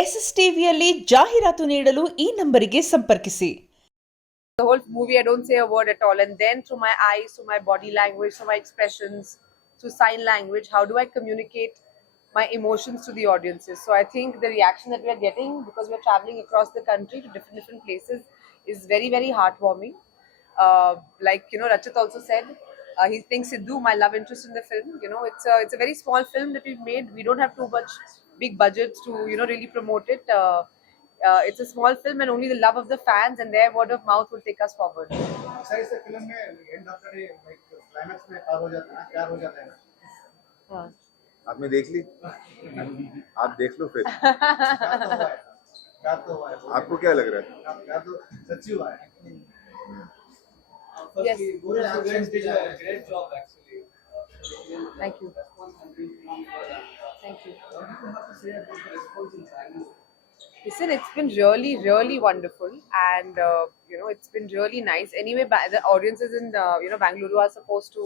ಎಸ್ಎಸ್ಟಿವಿಯಲ್ಲಿ ಜಾಹೀರಾತು ನೀಡಲು ಈ ನಂಬರಿಗೆ ಸಂಪರ್ಕಿಸಿ. The whole movie, I don't say a word at all, and then through my eyes, through my body language, through my expressions, through sign language, how do I communicate my emotions to the audiences? So I think the reaction that we are getting, because we are traveling across the country to different places, is very, very heartwarming. Like, you know, Rachit also said, he's playing Sidhu, my love interest in the film. You know, it's a very small film that we've made. We don't have too much big budgets to, you know, really promote it. It's a small film, and only the love of the fans and their word of mouth will take us forward. Film में end of the day like climax में प्यार हो जाता है ना, प्यार हो जाता है ना। हाँ. आपने देख ली? आप देख लो फिर। प्यार तो हुआ है। आपको क्या लग रहा है? प्यार तो सच्ची हुआ है। Yes. Great job actually. Thank you. Thank you. What do you have to say about the response in Bangalore? Listen, it's been really, really wonderful, and you know, it's been really nice. Anyway, the audiences in you know, Bangalore are supposed to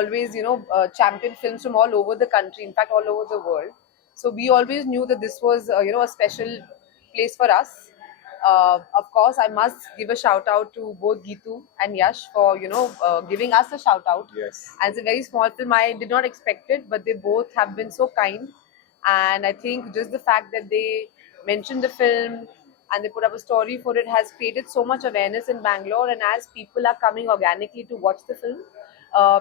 always, you know, champion films from all over the country. In fact, all over the world. So we always knew that this was you know, a special place for us. Of course, I must give a shout out to both Geetu and Yash for, you know, giving us a shout out. Yes. And it's a very small film. I did not expect it, but they both have been so kind. And I think just the fact that they mentioned the film and they put up a story for it has created so much awareness in Bangalore. And as people are coming organically to watch the film,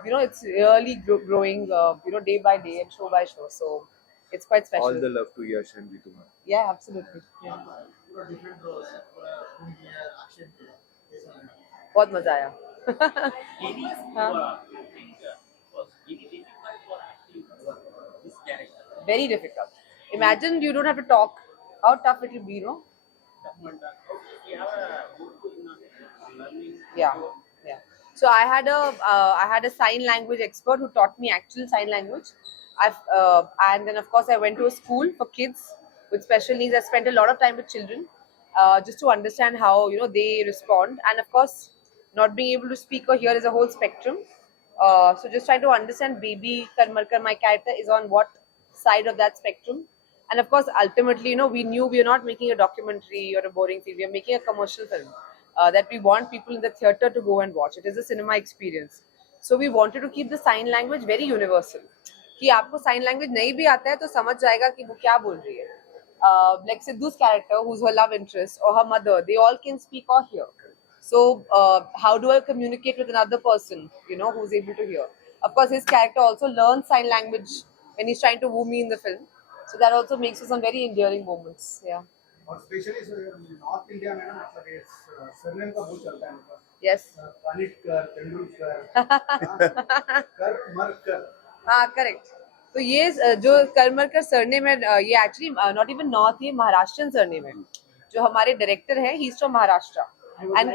you know, it's really growing, you know, day by day and show by show. So it's quite special. All the love to Yash and Ritu. Yeah, absolutely. Yeah. पूरा different roles है, पूरा घूम गया, action किया, कैसा लगा? बहुत मजा आया. हाँ. Very difficult. Imagine you don't have to talk. How tough it will be, no? Yeah, yeah. So I had a sign language expert who taught me actual sign language. And then of course I went to a school for kids with special needs. I spent a lot of time with children, just to understand how, you know, they respond. And of course, not being able to speak or hear is a whole spectrum. So just trying to understand baby Karmarkar, my character, is on what side of that spectrum. And of course, ultimately, you know, we knew we are not making a documentary or a boring film. We are making a commercial film that we want people in the theatre to go and watch. It is a cinema experience. So we wanted to keep the sign language very universal. कि आपको sign language नहीं भी आता है तो समझ जाएगा कि वो क्या बोल रही है. Like Sidhu's character, who's her love interest, or her mother, they all can speak or hear. So how do I communicate with another person, you know, who's able to hear? Of course, his character also learns sign language when he's trying to woo me in the film. So that also makes for some very endearing moments. Yeah. और specially north India में ना, मतलब ये surname का बहुत चलता है, मतलब Yes. कानिटकर, तेंदुलकर, कर मर कर। हाँ, correct. तो ये जो करमरकर सरनेम है, ये एक्चुअली नॉट इवन नॉर्थ, ये महाराष्ट्रियन सरनेम है. जो हमारे डायरेक्टर है, he is from Maharashtra. And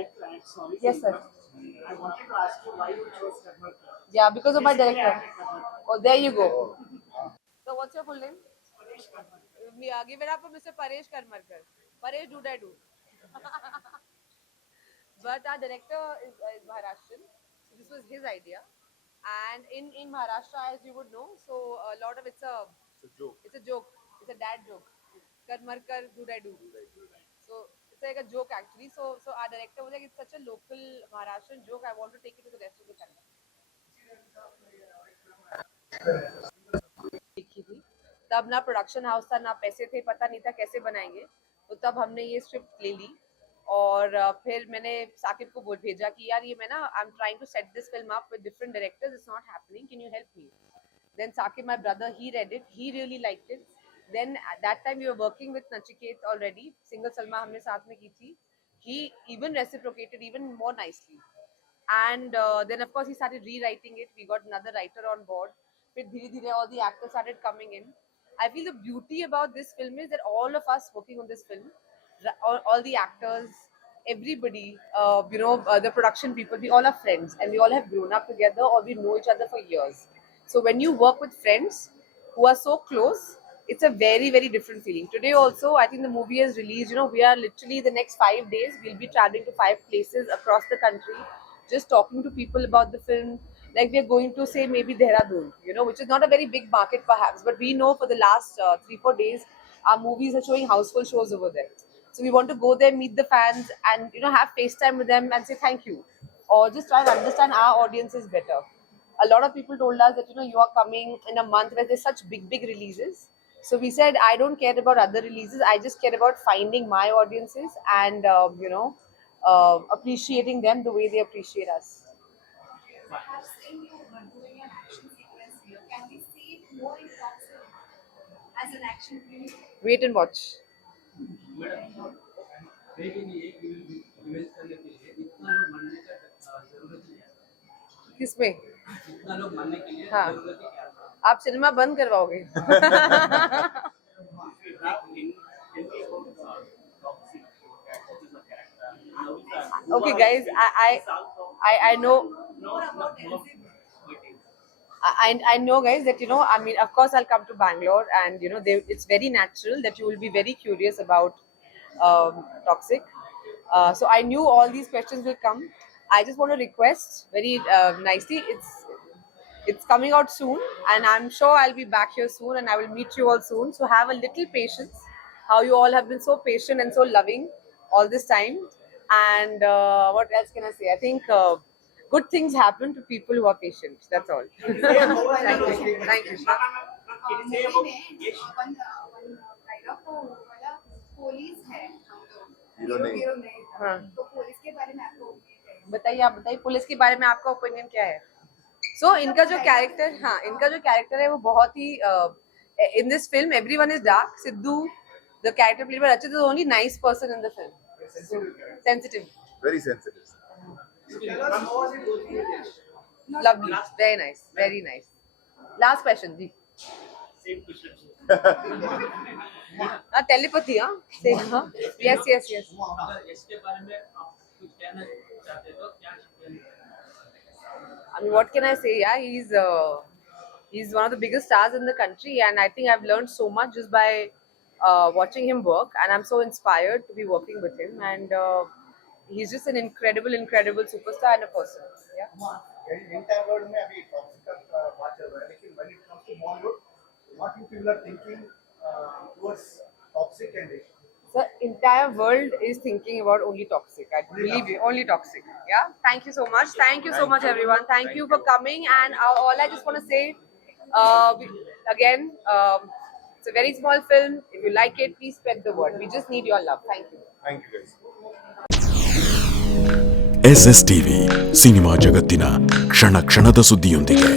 yes sir. I wanted to ask you why you chose Karmarkar. Yeah, because of my director. Oh, there you go. So what's your full name? Give it up for Mr. Paresh Karmarkar. Paresh do. But our director is Maharashtrian, so this was his idea. And in Maharashtra, as you would know, so a lot of it's a joke. It's a joke. It's a dad joke. Karmarkar do. So it's like a joke actually. So our director was like, it's such a local Maharashtrian joke. I want to take it to the rest of the country. देखी थी तब ना production house था, ना पैसे थे, पता नहीं था कैसे बनाएंगे. तो तब हमने ये स्क्रिप्ट ले ली और फिर मैंने साकिब को भेजा कि यार ये मैं ना I am trying to set this film up with different directors, it's not happening, can you help me? Then Sakib, my brother, he read it. He really liked it. Then at that time we were working with Nachiket already. Single Salma हमने साथ में की थी. He even reciprocated even more nicely. And then of course he started rewriting it. We got another writer on board. फिर धीरे-धीरे all the actors started coming in. I feel the beauty about this film is that all of us working on this film, all the actors, everybody, you know, the production people, we all are friends and we all have grown up together or we know each other for years. So when you work with friends who are so close, it's a very, very different feeling. Today also, I think the movie is released, you know, we are literally the next 5 days, we'll be traveling to 5 places across the country, just talking to people about the film. Like we're going to say maybe Dehradun, you know, which is not a very big market perhaps, but we know for the last 3-4 days, our movies are showing houseful shows over there. So we want to go there, meet the fans, and have FaceTime with them and say thank you, or just try to understand our audiences better. A lot of people told us that you are coming in a month where there's such big releases. So we said I don't care about other releases. I just care about finding my audiences and appreciating them the way they appreciate us. I've seen you doing an action sequence here. Can we see it more in Toxic as an action film? Wait and watch. किसमें? हाँ, आप cinema बंद करवाओगे? Okay, guys, I know. I know, guys, that I mean, of course, I'll come to Bangalore, and it's very natural that you will be very curious about Toxic. So I knew all these questions will come. I just want to request very nicely. It's coming out soon, and I'm sure I'll be back here soon, and I will meet you all soon. So have a little patience. How you all have been so patient and so loving all this time. And what else can I say? I think good things happen to people who are patient. That's all. Thank you. Thank you. Movie में one dialogue तो वाला police है hero नहीं। Hero नहीं था। हाँ। तो police के बारे में आपको opinion क्या है? बताइए, आप बताइए पुलिस के बारे में आपका ओपिनियन क्या है? सो इनका जो कैरेक्टर है वो बहुत ही in this film everyone is dark. Siddhu the character played by Rachit is only nice person in the film. Sensitive. Very sensitive. Lovely. Very nice. Very nice. Last question, ji. Same question. Telepathy, huh? Same, huh? Yes. अगर इसके बारे में आप कुछ कहना चाहते हो क्या I mean, what can I say? Yeah, he's one of the biggest stars in the country, and I think I've learned so much just by watching him work, and I'm so inspired to be working with him. And he's just an incredible superstar and a person. Yeah. entire world में अभी toxic का बात चल रहा है, लेकिन when it comes to Bollywood, what you people are thinking towards toxic and it? The entire world is thinking about only Toxic. I believe you, only Toxic. Yeah. Thank you so much. Thank you so much, everyone. Thank you for coming. And all I just want to say, again, it's a very small film. If you like it, please spread the word. We just need your love. Thank you. Thank you guys. SSTV cinema ಜಗತ್ತಿನ ಕ್ಷಣ ಕ್ಷಣದ ಸುದ್ದಿಯೊಂದಿಗೆ